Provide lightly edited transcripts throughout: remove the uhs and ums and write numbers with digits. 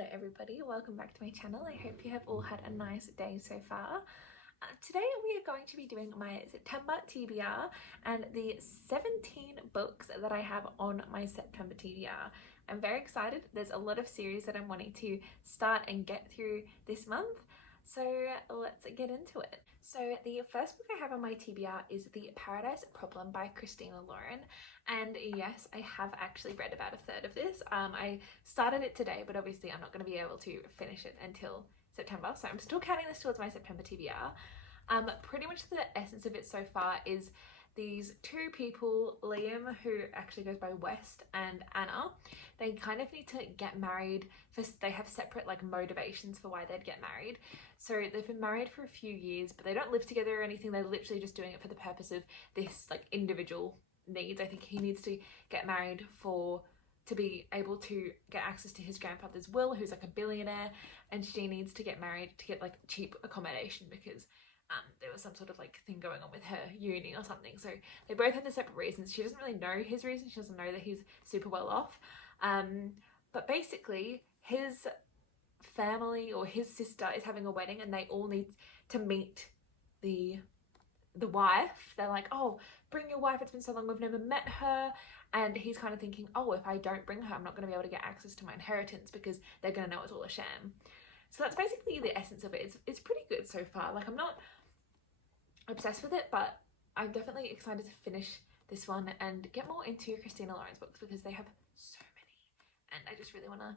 Hello everybody, welcome back to my channel. I hope you have all had a nice day so far. Today we are going to be doing my September TBR and the 17 books that I have on my September TBR. I'm very excited. There's a lot of series that I'm wanting to start and get through this month. So let's get into it. So the first book I have on my TBR is The Paradise Problem by Christina Lauren. And yes, I have actually read about a third of this. I started it today, but obviously I'm not going to be able to finish it until September. So I'm still counting this towards my September TBR. Pretty much the essence of it so far is these two people, Liam, who actually goes by West, and Anna, they kind of need to get married. They have separate motivations for why they'd get married. So they've been married for a few years, but they don't live together or anything. They're literally just doing it for the purpose of this individual needs. I think he needs to get married to be able to get access to his grandfather's will, who's a billionaire, and she needs to get married to get cheap accommodation because there was some sort of thing going on with her uni or something. So they both have the separate reasons. She doesn't really know his reason. She doesn't know that he's super well off. But basically his family or his sister is having a wedding and they all need to meet the wife. They're like, oh, bring your wife, it's been so long we've never met her. And he's kind of thinking, oh, if I don't bring her, I'm not going to be able to get access to my inheritance because they're going to know it's all a sham. So that's basically the essence of it. It's pretty good so far. I'm not obsessed with it, but I'm definitely excited to finish this one and get more into Christina Lauren's books because they have so many and I just really want to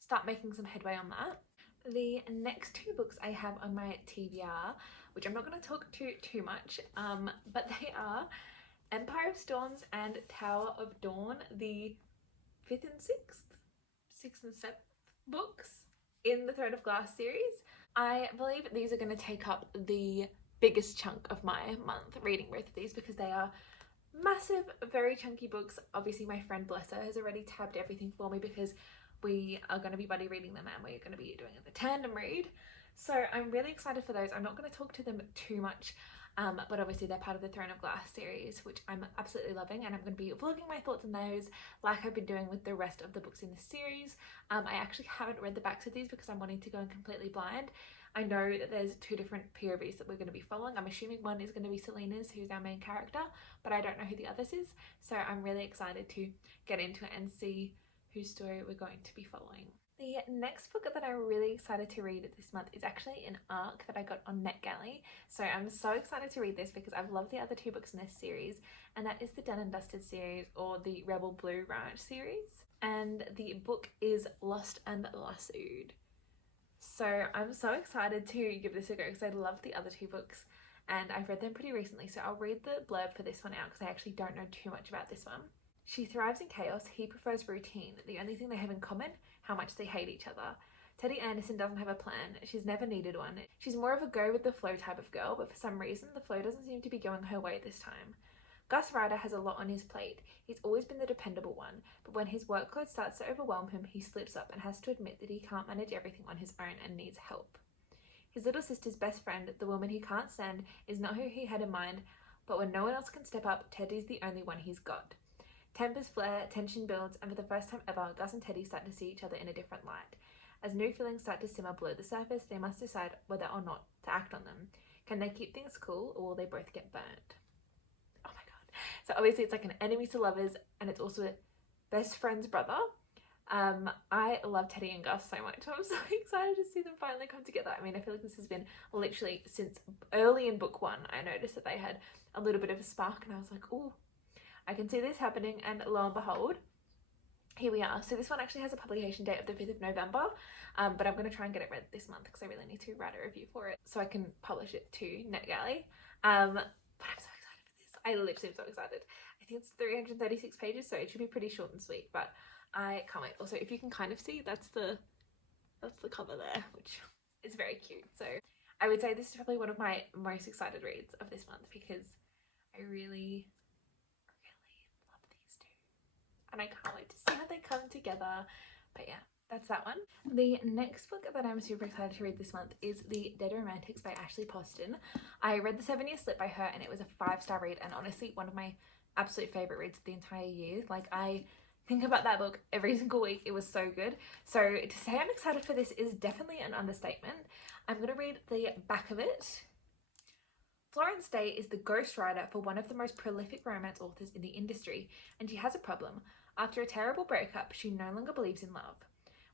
start making some headway on that. The next two books I have on my TBR, which I'm not going to talk too much, but they are Empire of Storms and Tower of Dawn, the 5th and 6th and 7th books in the Throne of Glass series. I believe these are going to take up the biggest chunk of my month reading both of these because they are massive, very chunky books. Obviously my friend, bless her, has already tabbed everything for me because we are going to be buddy reading them and we're going to be doing the tandem read. So I'm really excited for those. I'm not going to talk to them too much, but obviously they're part of the Throne of Glass series, which I'm absolutely loving, and I'm going to be vlogging my thoughts on those like I've been doing with the rest of the books in this series. I actually haven't read the backs of these because I'm wanting to go in completely blind. I know that there's two different POVs that we're going to be following. I'm assuming one is going to be Selena's, who's our main character, but I don't know who the others is. So I'm really excited to get into it and see whose story we're going to be following. The next book that I'm really excited to read this month is actually an ARC that I got on NetGalley. So I'm so excited to read this because I've loved the other two books in this series, and that is the Done and Dusted series or the Rebel Blue Ranch series. And the book is Lost and Lassoed. So I'm so excited to give this a go because I love the other two books and I've read them pretty recently. So I'll read the blurb for this one out because I actually don't know too much about this one. She thrives in chaos, he prefers routine. The only thing they have in common, how much they hate each other. Teddy Anderson doesn't have a plan. She's never needed one. She's more of a go with the flow type of girl, but for some reason the flow doesn't seem to be going her way this time. Gus Ryder has a lot on his plate. He's always been the dependable one, but when his workload starts to overwhelm him, he slips up and has to admit that he can't manage everything on his own and needs help. His little sister's best friend, the woman he can't stand, is not who he had in mind, but when no one else can step up, Teddy's the only one he's got. Tempers flare, tension builds, and for the first time ever, Gus and Teddy start to see each other in a different light. As new feelings start to simmer below the surface, they must decide whether or not to act on them. Can they keep things cool, or will they both get burnt? Oh my god. So obviously it's an enemies to lovers, and it's also a best friend's brother. I love Teddy and Gus so much. I'm so excited to see them finally come together. I mean, I feel like this has been literally since early in book one. I noticed that they had a little bit of a spark, and I was like, oh, I can see this happening, and lo and behold, here we are. So this one actually has a publication date of the 5th of November, but I'm going to try and get it read this month because I really need to write a review for it so I can publish it to NetGalley. But I'm so excited for this. I literally am so excited. I think it's 336 pages, so it should be pretty short and sweet, but I can't wait. Also, if you can kind of see, that's the cover there, which is very cute. So I would say this is probably one of my most excited reads of this month because I really love these two and I can't wait to see how they come together. But yeah, that's that one. The next book that I'm super excited to read this month is The Dead Romantics by Ashley Poston. I read The 7-Year Slip by her and it was a 5-star read, and honestly one of my absolute favorite reads of the entire year. I think about that book every single week. It was so good. So to say I'm excited for this is definitely an understatement. I'm going to read the back of it. Florence Day is the ghostwriter for one of the most prolific romance authors in the industry, and she has a problem. After a terrible breakup, she no longer believes in love.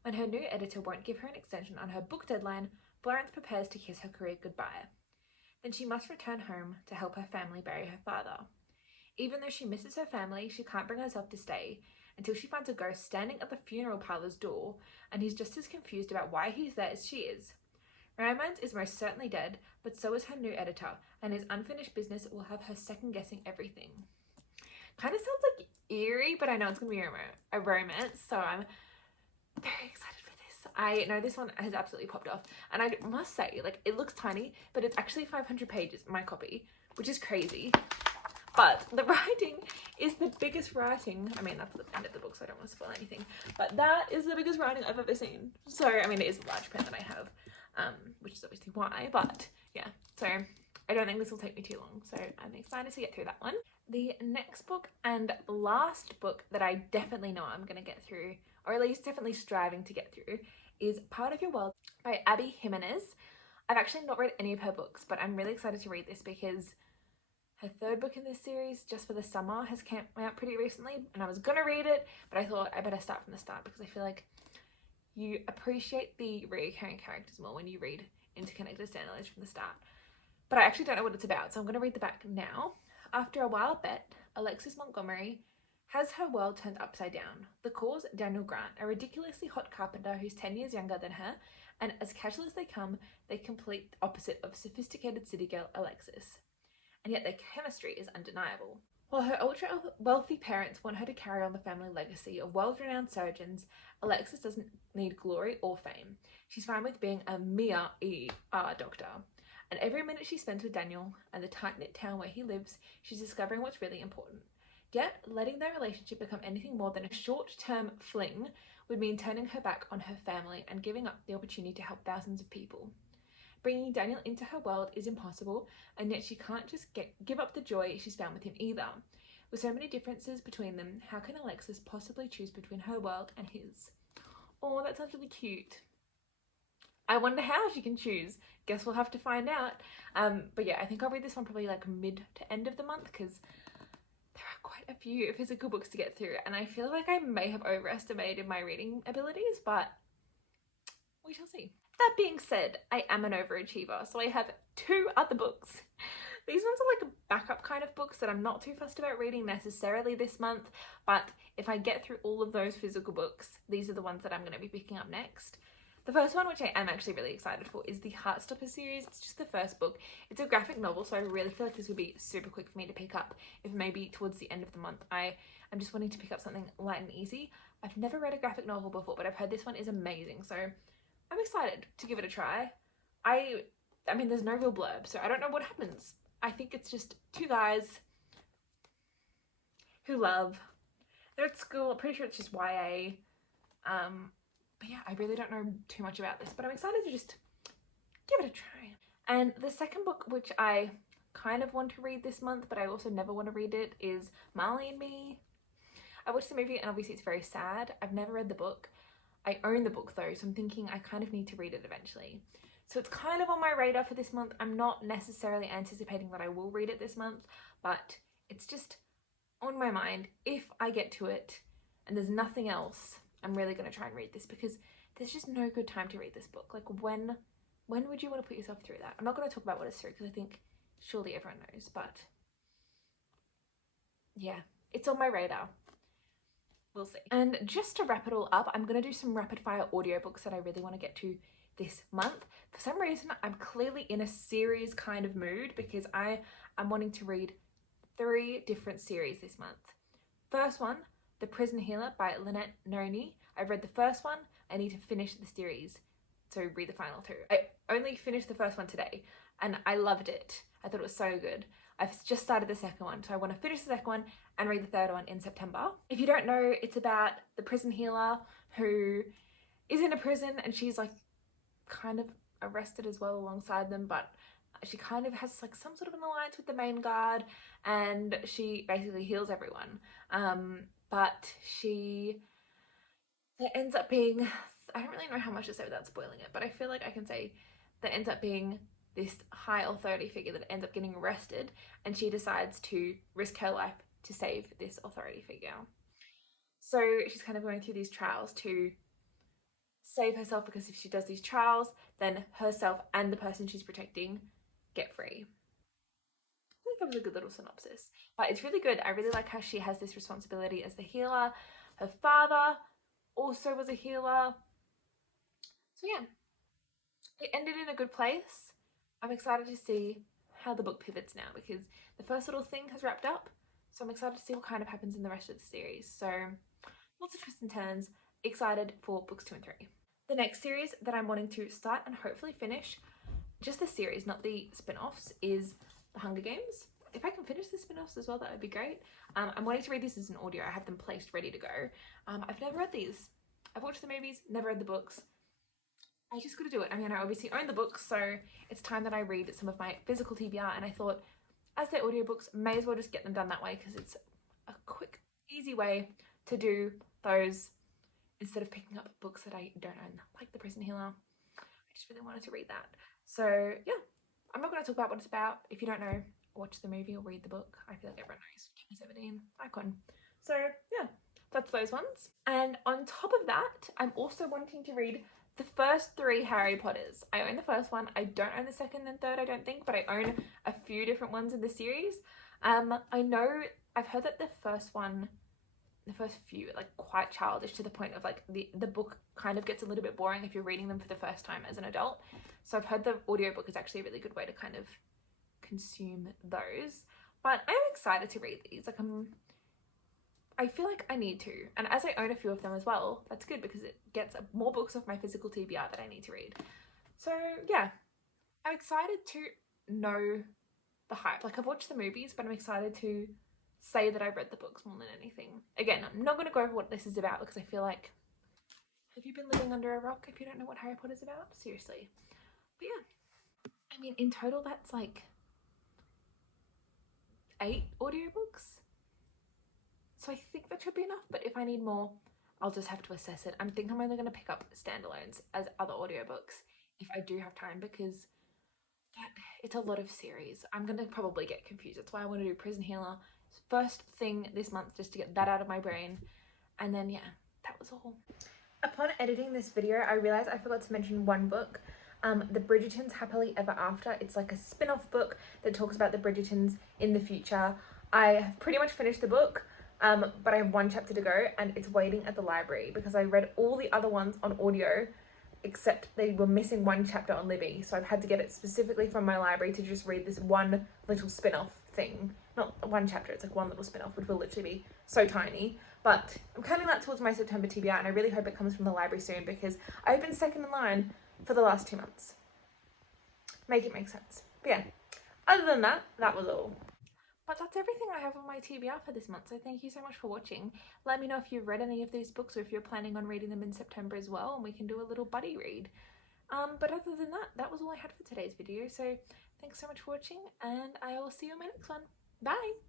When her new editor won't give her an extension on her book deadline, Florence prepares to kiss her career goodbye. Then she must return home to help her family bury her father. Even though she misses her family, she can't bring herself to stay until she finds a ghost standing at the funeral parlour's door, and he's just as confused about why he's there as she is. Romance is most certainly dead, but so is her new editor, and his unfinished business will have her second-guessing everything. Kind of sounds like eerie, but I know it's going to be a romance, so I'm very excited for this. I know this one has absolutely popped off, and I must say, like, it looks tiny, but it's actually 500 pages, my copy, which is crazy. But the writing is the biggest writing. I mean, that's the end of the book, so I don't want to spoil anything. But that is the biggest writing I've ever seen. So, I mean, it is a large print that I have, which is obviously why. But, yeah. So, I don't think this will take me too long. So, I'm excited to get through that one. The next book and last book that I definitely know I'm going to get through, or at least definitely striving to get through, is Part of Your World by Abby Jimenez. I've actually not read any of her books, but I'm really excited to read this because her third book in this series, Just for the Summer, has come out pretty recently, and I was going to read it, but I thought I better start from the start because I feel like you appreciate the recurring characters more when you read interconnected standalones from the start. But I actually don't know what it's about, so I'm going to read the back now. After a wild bet, Alexis Montgomery has her world turned upside down. The cause, Daniel Grant, a ridiculously hot carpenter who's 10 years younger than her, and as casual as they come, they complete the opposite of sophisticated city girl Alexis. And yet their chemistry is undeniable. While her ultra-wealthy parents want her to carry on the family legacy of world-renowned surgeons, Alexis doesn't need glory or fame. She's fine with being a mere ER doctor. And every minute she spends with Daniel and the tight-knit town where he lives, she's discovering what's really important. Yet, letting their relationship become anything more than a short-term fling would mean turning her back on her family and giving up the opportunity to help thousands of people. Bringing Daniel into her world is impossible, and yet she can't just give up the joy she's found with him either. With so many differences between them, how can Alexis possibly choose between her world and his? Oh, that sounds really cute. I wonder how she can choose. Guess we'll have to find out. But yeah, I think I'll read this one probably like mid to end of the month because there are quite a few physical books to get through, and I feel like I may have overestimated my reading abilities, but we shall see. That being said, I am an overachiever, so I have 2 other books. These ones are like backup kind of books that I'm not too fussed about reading necessarily this month, but if I get through all of those physical books, these are the ones that I'm going to be picking up next. The first one, which I am actually really excited for, is the Heartstopper series. It's just the first book. It's a graphic novel, so I really feel like this would be super quick for me to pick up if maybe towards the end of the month I'm just wanting to pick up something light and easy. I've never read a graphic novel before, but I've heard this one is amazing, so I'm excited to give it a try. I mean, there's no real blurb, so I don't know what happens. I think it's just 2 guys who love. They're at school. I'm pretty sure it's just YA. But yeah, I really don't know too much about this, but I'm excited to just give it a try. And the second book, which I kind of want to read this month, but I also never want to read it, is Marley and Me. I watched the movie and obviously it's very sad. I've never read the book. I own the book though, so I'm thinking I kind of need to read it eventually. So it's kind of on my radar for this month. I'm not necessarily anticipating that I will read it this month, but it's just on my mind. If I get to it and there's nothing else, I'm really going to try and read this because there's just no good time to read this book. Like when would you want to put yourself through that? I'm not going to talk about what it's through because I think surely everyone knows, but yeah, it's on my radar. We'll see. And just to wrap it all up, I'm going to do some rapid fire audiobooks that I really want to get to this month. For some reason, I'm clearly in a series kind of mood because I am wanting to read 3 different series this month. First one, The Prison Healer by Lynette Noni. I've read the first one. I need to finish the series, so read the final 2. I only finished the first one today and I loved it. I thought it was so good. I've just started the second one, so I want to finish the second one and read the third one in September. If you don't know, it's about the prison healer who is in a prison and she's like kind of arrested as well alongside them, but she kind of has like some sort of an alliance with the main guard and she basically heals everyone. but there ends up being, I don't really know how much to say without spoiling it, but I feel like I can say there ends up being this high authority figure that ends up getting arrested, and she decides to risk her life to save this authority figure. So she's kind of going through these trials to save herself, because if she does these trials, then herself and the person she's protecting get free. I think that was a good little synopsis, but it's really good. I really like how she has this responsibility as the healer. Her father also was a healer. So yeah, it ended in a good place. I'm excited to see how the book pivots now, because the first little thing has wrapped up. So I'm excited to see what kind of happens in the rest of the series. So lots of twists and turns. Excited for books 2 and 3. The next series that I'm wanting to start and hopefully finish, just the series, not the spin-offs, is The Hunger Games. If I can finish the spin-offs as well, that would be great. I'm wanting to read this as an audio. I have them placed ready to go. I've never read these. I've watched the movies, never read the books. I just got to do it. I mean, I obviously own the books, so it's time that I read some of my physical TBR, and I thought, as they're audiobooks, may as well just get them done that way, because it's a quick, easy way to do those instead of picking up books that I don't own, like The Prison Healer. I just really wanted to read that. So yeah, I'm not going to talk about what it's about. If you don't know, watch the movie or read the book. I feel like everyone knows. 2017 icon. So yeah, that's those ones. And on top of that, I'm also wanting to read the first 3 Harry Potters. I own the first one. I don't own the second and third, I don't think, but I own a few different ones in the series. I know I've heard that the first few are like quite childish, to the point of like the book kind of gets a little bit boring if you're reading them for the first time as an adult. So I've heard the audiobook is actually a really good way to kind of consume those. But I'm excited to read these. Like I feel like I need to, and as I own a few of them as well, that's good, because it gets more books off my physical TBR that I need to read. So yeah, I'm excited to know the hype. Like, I've watched the movies, but I'm excited to say that I've read the books more than anything. Again, I'm not going to go over what this is about, because I feel like, have you been living under a rock if you don't know what Harry Potter's about? Seriously. But yeah, I mean, in total that's like 8 audiobooks. So I think that should be enough, but if I need more, I'll just have to assess it. I think I'm only going to pick up standalones as other audiobooks if I do have time, because it's a lot of series. I'm going to probably get confused. That's why I want to do Prison Healer first thing this month, just to get that out of my brain. And then yeah, that was all. Upon editing this video, I realized I forgot to mention one book. The Bridgertons Happily Ever After. It's like a spin-off book that talks about the Bridgertons in the future. I have pretty much finished the book. But I have 1 chapter to go, and it's waiting at the library, because I read all the other ones on audio, except they were missing 1 chapter on Libby. So I've had to get it specifically from my library to just read this one little spin-off thing. Not 1 chapter, it's like 1 little spin-off, which will literally be so tiny. But I'm counting that towards my September TBR, and I really hope it comes from the library soon, because I've been second in line for the last 2 months. Make it make sense. But yeah, other than that, that was all. But that's everything I have on my TBR for this month, so thank you so much for watching. Let me know if you've read any of these books, or if you're planning on reading them in September as well, and we can do a little buddy read. But other than that, that was all I had for today's video, so thanks so much for watching, and I will see you in my next one. Bye!